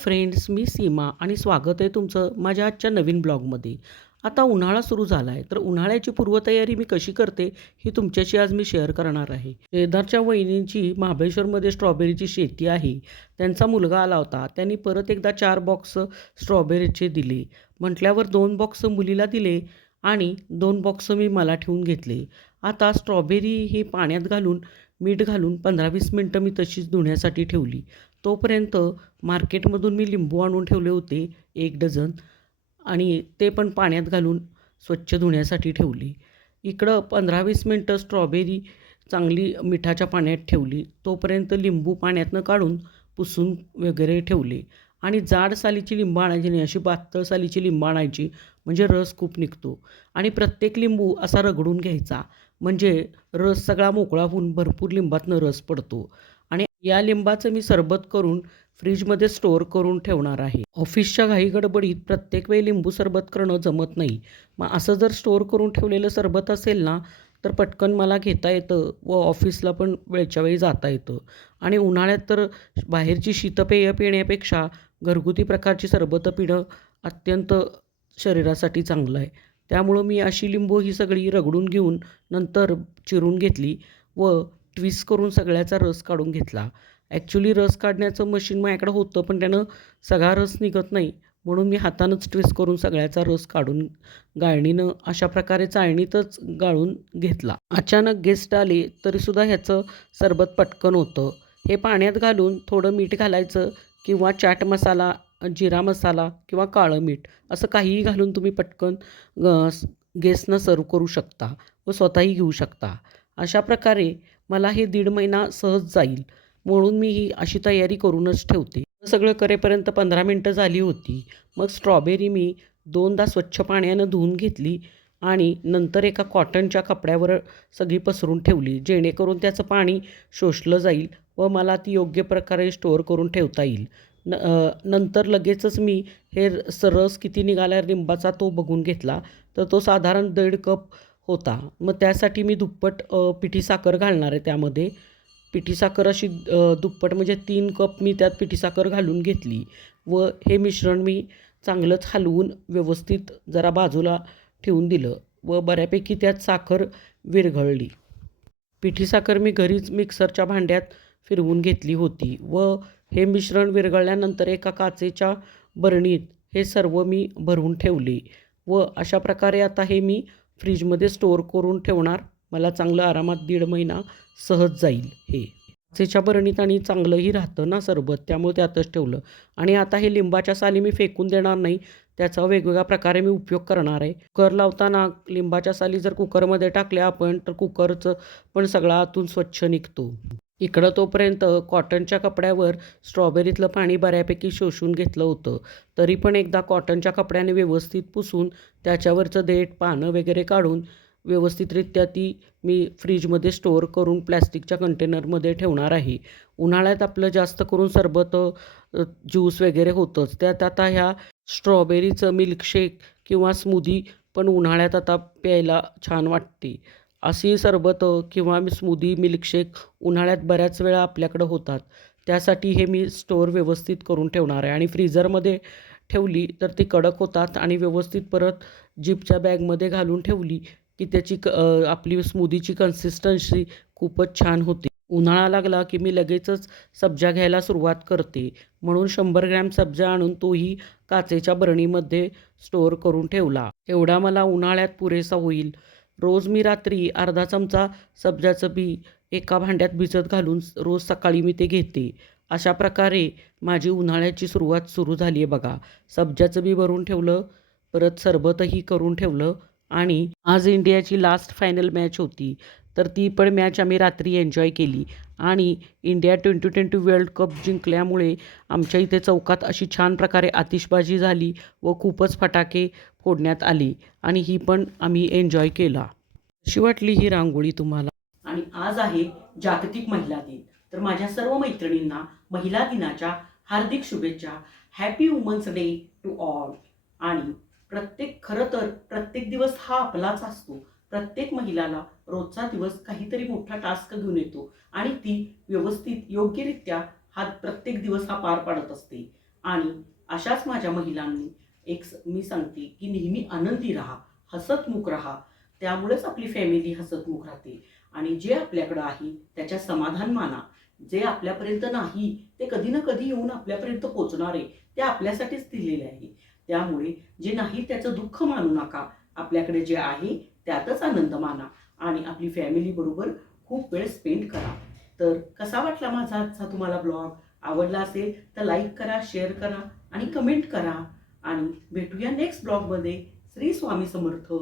Friends, मी सीमा आणि स्वागत आहे तुमचं माझ्या आजच्या नवीन ब्लॉगमध्ये. आता उन्हाळा सुरू झाला आहे, तर उन्हाळ्याची पूर्वतयारी मी कशी करते, ही तुमच्याशी आज मी शेअर करणार आहे. शेजारच्या वहिनींची महाबळेश्वरमध्ये स्ट्रॉबेरीची शेती आहे. त्यांचा मुलगा आला होता. त्यांनी परत एकदा 4 बॉक्स स्ट्रॉबेरीचे दिले. म्हटल्यावर 2 बॉक्स मुलीला दिले आणि 2 बॉक्स मी मला ठेवून घेतले. आता स्ट्रॉबेरी ही पाण्यात घालून, मीठ घालून 15-20 मिनटं मी तशीच धुण्यासाठी ठेवली. तोपर्यंत मार्केटमधून मी लिंबू आणून ठेवले होते 1 डझन आणि ते पण पाण्यात घालून स्वच्छ धुण्यासाठी ठेवली. इकडं 15-20 मिनटं स्ट्रॉबेरी चांगली मिठाच्या पाण्यात ठेवली. तोपर्यंत लिंबू पाण्यातनं काढून पुसून वगैरे ठेवले आणि जाड सालीची लिंबू आणायची नाही, अशी पातळ सालीची लिंबू आणायची, म्हणजे रस खूप निघतो. आणि प्रत्येक लिंबू असा रगडून घ्यायचा, म्हणजे रस सगळा मोकळा होऊन भरपूर लिंबातनं रस पडतो. आणि या लिंबाचं मी सरबत करून फ्रीजमध्ये स्टोअर करून ठेवणार आहे. ऑफिसच्या घाईगडबडीत प्रत्येक वेळी लिंबू सरबत करणं जमत नाही. मग असं जर स्टोअर करून ठेवलेलं सरबत असेल ना, तर पटकन मला घेता येतं व ऑफिसला पण वेळच्या वेळी जाता येतं. आणि उन्हाळ्यात तर बाहेरची शीतपेय पिण्यापेक्षा घरगुती प्रकारची सरबतं पिणं अत्यंत शरीरासाठी चांगलं आहे. त्यामुळं मी अशी लिंबू ही सगळी रगडून घेऊन नंतर चिरून घेतली व ट्विस्ट करून सगळ्याचा रस काढून घेतला. ॲक्च्युली रस काढण्याचं मशीन माझ्याकडं होतं, पण त्यानं सगळा रस निघत नाही. म्हणून मी हातानंच ट्विस्ट करून सगळ्याचा रस काढून गाळणीनं अशा प्रकारे चाळणीतच गाळून घेतला. अचानक गेस्ट आले तरीसुद्धा ह्याचं सरबत पटकन होतं. हे पाण्यात घालून थोडं मीठ घालायचं किंवा चाट मसाला, जिरा मसाला किंवा काळं मीठ असं काहीही घालून तुम्ही पटकन गेस्टना सर्व्ह करू शकता व स्वतःही घेऊ शकता. अशा प्रकारे मला हे 1.5 महिना सहज जाईल, म्हणून मी ही अशी तयारी करूनच ठेवते. सगळं करेपर्यंत 15 मिनटं झाली होती. मग स्ट्रॉबेरी मी 2दा स्वच्छ पाण्यानं धुवून घेतली आणि नंतर एका कॉटनच्या कपड्यावर सगळी पसरून ठेवली, जेणेकरून त्याचं पाणी शोषलं जाईल व मला ती योग्य प्रकारे स्टोअर करून ठेवता येईल. नंतर लगेचच मी हे रस किती निघाला लिंबाचा तो बघून घेतला, तर तो साधारण 1.5 कप होता. मग त्यासाठी मी दुप्पट पिठी साखर घालणार आहे त्यामध्ये. पिठी साखर अशी दुप्पट म्हणजे 3 कप मी त्यात पिठी साखर घालून घेतली व हे मिश्रण मी चांगलंच हलवून व्यवस्थित जरा बाजूला ठेवून दिलं व बऱ्यापैकी त्यात साखर विरघळली. पिठी साखर मी घरीच मिक्सरच्या भांड्यात फिरवून घेतली होती व हे मिश्रण विरघळल्यानंतर एका काचेच्या बरणीत हे सर्व मी भरून ठेवले व अशा प्रकारे आता हे मी फ्रीजमध्ये स्टोअर करून ठेवणार. मला चांगलं आरामात 1.5 महिना सहज जाईल हे. काचेच्या बरणीत आणि चांगलंही राहतं ना सरबत, त्यामुळे त्यातच ठेवलं. आणि आता हे लिंबाच्या साली मी फेकून देणार नाही, त्याचा वेगवेगळ्या प्रकारे मी उपयोग करणार आहे. कुकर लावताना लिंबाच्या साली जर कुकरमध्ये टाकल्या आपण, तर कुकरचं पण सगळा आतून स्वच्छ निघतो. इकडं तोपर्यंत कॉटनच्या कपड्यावर स्ट्रॉबेरीतलं पाणी बऱ्यापैकी शोषून घेतलं होतं. तरी पण एकदा कॉटनच्या कपड्याने व्यवस्थित पुसून त्याच्यावरचं देठ, पानं वगैरे काढून व्यवस्थितरित्या ती मी फ्रीजमध्ये स्टोअर करून प्लॅस्टिकच्या कंटेनरमध्ये ठेवणार आहे. उन्हाळ्यात आपलं जास्त करून सरबतं, ज्यूस वगैरे होतंच. त्यात आता ह्या स्ट्रॉबेरीचं मिल्कशेक किंवा स्मूदी पण उन्हाळ्यात आता प्यायला छान वाटते. अशी सरबतं किंवा स्मूदी, मिल्कशेक उन्हाळ्यात बऱ्याच वेळा आपल्याकडं होतात. त्यासाठी हे मी स्टोअर व्यवस्थित करून ठेवणार आहे आणि फ्रीझरमध्ये ठेवली तर ती कडक होतात आणि व्यवस्थित परत जिपच्या बॅगमध्ये घालून ठेवली की त्याची आपली स्मूदीची कन्सिस्टन्सी खूपच छान होते. उन्हाळा लागला की मी लगेचच सब्जा घ्यायला सुरुवात करते. म्हणून 100 ग्रॅम सब्जा आणून तोही काचेच्या बरणीमध्ये स्टोअर करून ठेवला. एवढा मला उन्हाळ्यात पुरेसा होईल. रोज मी रात्री अर्धा चमचा सब्जाचं बी एका भांड्यात भिजत घालून रोज सकाळी मी ते घेते. अशा प्रकारे माझी उन्हाळ्याची सुरुवात सुरू झाली आहे बघा. सब्जाचं बी भरून ठेवलं, परत सरबतही करून ठेवलं आणि आज इंडियाची लास्ट फायनल मॅच होती. तर ती पण मॅच आम्ही रात्री एन्जॉय केली आणि इंडिया 2020 वर्ल्ड कप जिंकल्यामुळे आमच्या इथे चौकात अशी छान प्रकारे आतिषबाजी झाली व खूपच फटाके फोडण्यात आली आणि ही पण आम्ही एन्जॉय केला. कशी वाटली ही रांगोळी तुम्हाला? आणि आज आहे जागतिक महिला दिन. तर माझ्या सर्व मैत्रिणींना महिला दिनाच्या हार्दिक शुभेच्छा. Happy women's day to all. आणि खरं तर प्रत्येक दिवस हा आपलाच असतो. प्रत्येक महिलाला रोजचा दिवस काहीतरी मोठा टास्क घेऊन येतो आणि ती व्यवस्थित योग्यरित्या प्रत्येक दिवस हा पार पाडत असते. आणि अशाच माझ्या महिलांनी मी सांगते की नेहमी आनंदी राहा, हसतमुख राहा. त्यामुळेच आपली फॅमिली हसतमुख राहते. आणि जे आपल्याकडं आहे त्याच्या समाधान माना. जे आपल्यापर्यंत नाही ते कधी ना कधी येऊन आपल्यापर्यंत पोचणार आहे. ते आपल्यासाठीच दिलेले आहे. त्यामुळे जे नाही त्याचं दुःख मानू नका. आपल्याकडे जे आहे त्यातच आनंद माना आणि आपली फॅमिली बरोबर खूप वेळ स्पेंड करा. तर कसा वाटला माझा आजचा तुम्हाला ब्लॉग? आवडला असेल तर लाईक करा, शेअर करा आणि कमेंट करा. आणि भेटूया नेक्स्ट ब्लॉगमध्ये. श्री स्वामी समर्थ.